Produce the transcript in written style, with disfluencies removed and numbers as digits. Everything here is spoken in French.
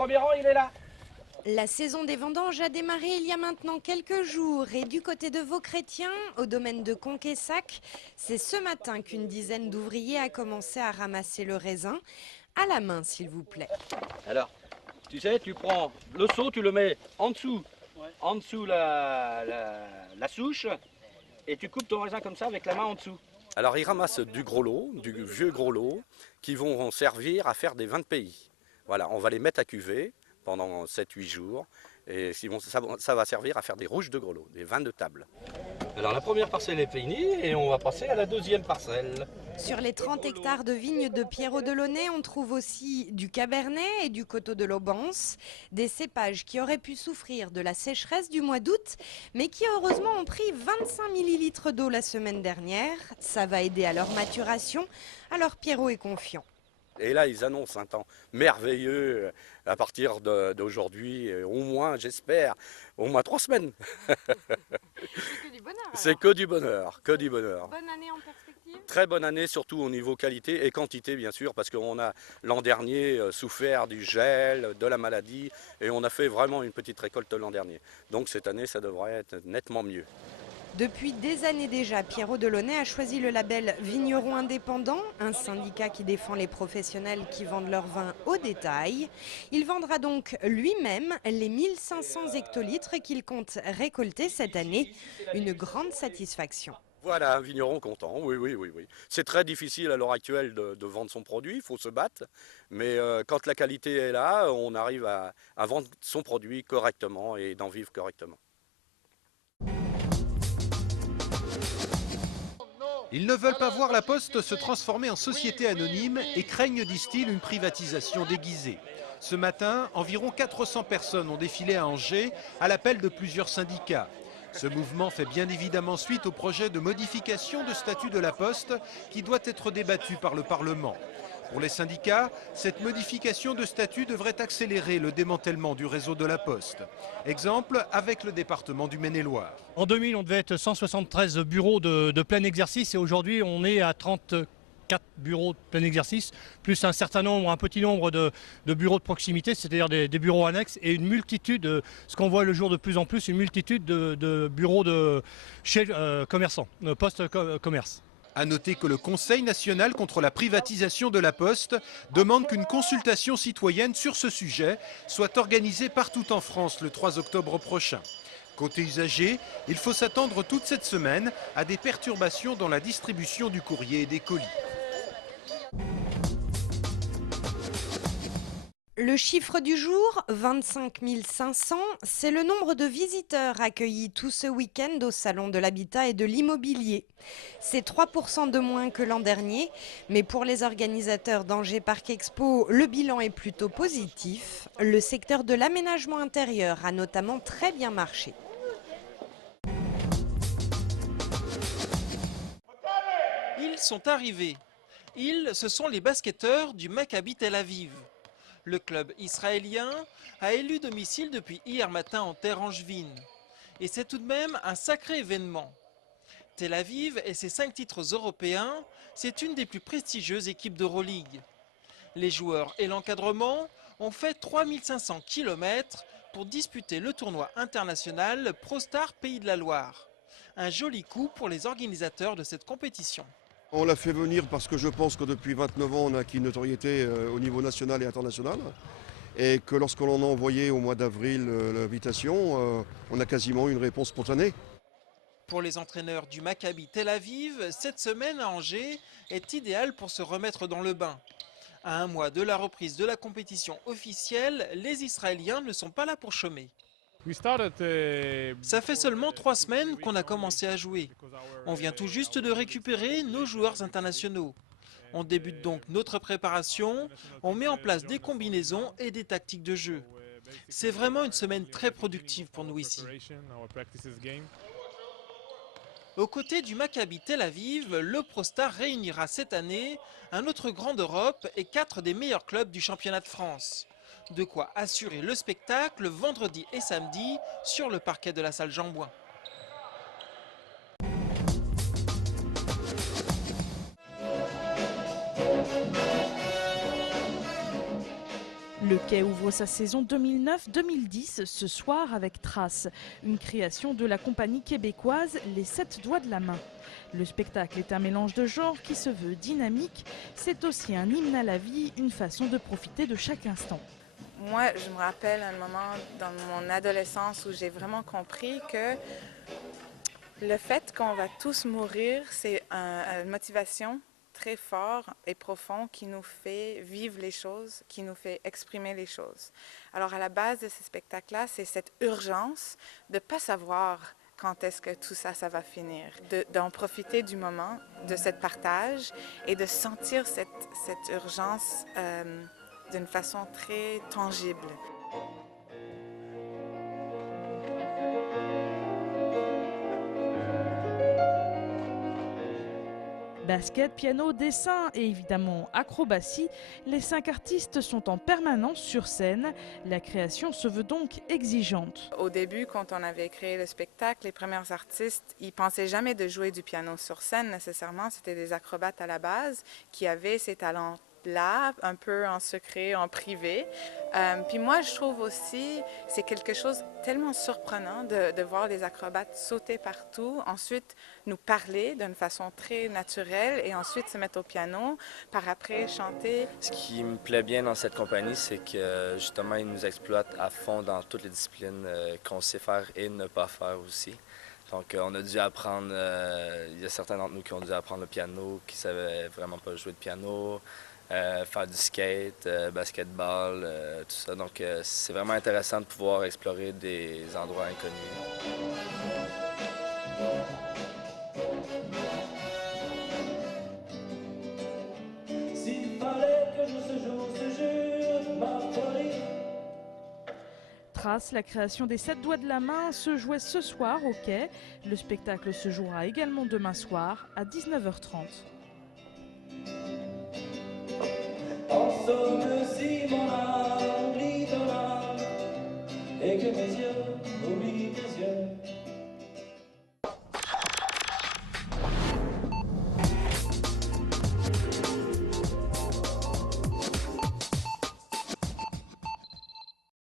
premier rang, il est là. La saison des vendanges a démarré il y a maintenant quelques jours et du côté de Vauchrétien, au domaine de Conquessac, c'est ce matin qu'une dizaine d'ouvriers a commencé à ramasser le raisin, à la main s'il vous plaît. Alors, tu sais, tu prends le seau, tu le mets en dessous la souche et tu coupes ton raisin comme ça avec la main en dessous. Alors ils ramassent du gros lot, du vieux gros lot, qui vont servir à faire des vins de pays. Voilà, on va les mettre à cuver pendant 7-8 jours et ça va servir à faire des rouges de gros lot, des vins de table. Alors la première parcelle est finie et on va passer à la deuxième parcelle. Sur les 30 hectares de vignes de Pierrot de Launay, on trouve aussi du Cabernet et du Coteau de l'Aubance, des cépages qui auraient pu souffrir de la sécheresse du mois d'août, mais qui heureusement ont pris 25 millilitres d'eau la semaine dernière. Ça va aider à leur maturation, alors Pierrot est confiant. Et là, ils annoncent un temps merveilleux à partir d'aujourd'hui, au moins, j'espère, au moins 3 semaines. C'est que du bonheur. C'est que du bonheur, que du bonheur. Bonne année en perspective. Très bonne année, surtout au niveau qualité et quantité, bien sûr, parce qu'on a l'an dernier souffert du gel, de la maladie, et on a fait vraiment une petite récolte l'an dernier. Donc cette année, ça devrait être nettement mieux. Depuis des années déjà, Pierrot de Launay a choisi le label Vigneron Indépendant, un syndicat qui défend les professionnels qui vendent leur vin au détail. Il vendra donc lui-même les 1500 hectolitres qu'il compte récolter cette année. Une grande satisfaction. Voilà, un vigneron content, oui. C'est très difficile à l'heure actuelle de vendre son produit, il faut se battre. Mais quand la qualité est là, on arrive à vendre son produit correctement et d'en vivre correctement. Ils ne veulent pas voir la Poste se transformer en société anonyme et craignent, disent-ils, une privatisation déguisée. Ce matin, environ 400 personnes ont défilé à Angers à l'appel de plusieurs syndicats. Ce mouvement fait bien évidemment suite au projet de modification de statut de la Poste qui doit être débattu par le Parlement. Pour les syndicats, cette modification de statut devrait accélérer le démantèlement du réseau de la Poste. Exemple avec le département du Maine-et-Loire. En 2000, on devait être 173 bureaux de plein exercice et aujourd'hui, on est à 34 bureaux de plein exercice, plus un petit nombre de bureaux de proximité, c'est-à-dire des bureaux annexes et une multitude, ce qu'on voit le jour de plus en plus, une multitude de bureaux chez commerçants, poste commerce. A noter que le Conseil national contre la privatisation de la Poste demande qu'une consultation citoyenne sur ce sujet soit organisée partout en France le 3 octobre prochain. Côté usager, il faut s'attendre toute cette semaine à des perturbations dans la distribution du courrier et des colis. Le chiffre du jour, 25 500, c'est le nombre de visiteurs accueillis tout ce week-end au Salon de l'Habitat et de l'Immobilier. C'est 3% de moins que l'an dernier, mais pour les organisateurs d'Angers Parc Expo, le bilan est plutôt positif. Le secteur de l'aménagement intérieur a notamment très bien marché. Ils sont arrivés. Ils, ce sont les basketteurs du Maccabi Tel Aviv. Le club israélien a élu domicile depuis hier matin en terre angevine. Et c'est tout de même un sacré événement. Tel Aviv et ses 5 titres européens, c'est une des plus prestigieuses équipes d'Euroleague. Les joueurs et l'encadrement ont fait 3500 km pour disputer le tournoi international ProStar Pays de la Loire. Un joli coup pour les organisateurs de cette compétition. On l'a fait venir parce que je pense que depuis 29 ans, on a acquis une notoriété au niveau national et international. Et que lorsqu'on en a envoyé au mois d'avril l'invitation, on a quasiment eu une réponse spontanée. Pour les entraîneurs du Maccabi Tel Aviv, cette semaine à Angers est idéale pour se remettre dans le bain. À un mois de la reprise de la compétition officielle, les Israéliens ne sont pas là pour chômer. Ça fait seulement 3 semaines qu'on a commencé à jouer. On vient tout juste de récupérer nos joueurs internationaux. On débute donc notre préparation, on met en place des combinaisons et des tactiques de jeu. C'est vraiment une semaine très productive pour nous ici. Aux côtés du Maccabi Tel Aviv, le ProStar réunira cette année un autre grand d'Europe et 4 des meilleurs clubs du championnat de France. De quoi assurer le spectacle vendredi et samedi sur le parquet de la salle Jean-Bouin. Le quai ouvre sa saison 2009-2010 ce soir avec Trace, une création de la compagnie québécoise Les 7 doigts de la main. Le spectacle est un mélange de genres qui se veut dynamique. C'est aussi un hymne à la vie, une façon de profiter de chaque instant. Moi, je me rappelle un moment dans mon adolescence où j'ai vraiment compris que le fait qu'on va tous mourir, c'est une motivation très forte et profonde qui nous fait vivre les choses, qui nous fait exprimer les choses. Alors à la base de ce spectacle-là, c'est cette urgence de ne pas savoir quand est-ce que tout ça, ça va finir, d'en profiter du moment, de ce partage et de sentir cette urgence d'une façon très tangible. Basket, piano, dessin et évidemment acrobatie, les 5 artistes sont en permanence sur scène. La création se veut donc exigeante. Au début, quand on avait créé le spectacle, les premiers artistes, ils pensaient jamais de jouer du piano sur scène nécessairement. C'était des acrobates à la base qui avaient ces talents-là, un peu en secret, en privé. Puis moi, je trouve aussi, c'est quelque chose tellement surprenant de voir des acrobates sauter partout, ensuite nous parler d'une façon très naturelle et ensuite se mettre au piano, par après chanter. Ce qui me plaît bien dans cette compagnie, c'est que justement, ils nous exploitent à fond dans toutes les disciplines qu'on sait faire et ne pas faire aussi. Donc, on a dû apprendre, il y a certains d'entre nous qui ont dû apprendre le piano, qui ne savaient vraiment pas jouer de piano. Faire du skate, basketball, tout ça. Donc c'est vraiment intéressant de pouvoir explorer des endroits inconnus. S'il fallait que je ce jour ma folie. Trace, la création des 7 doigts de la main se jouait ce soir au quai. Le spectacle se jouera également demain soir à 19h30. En somme, si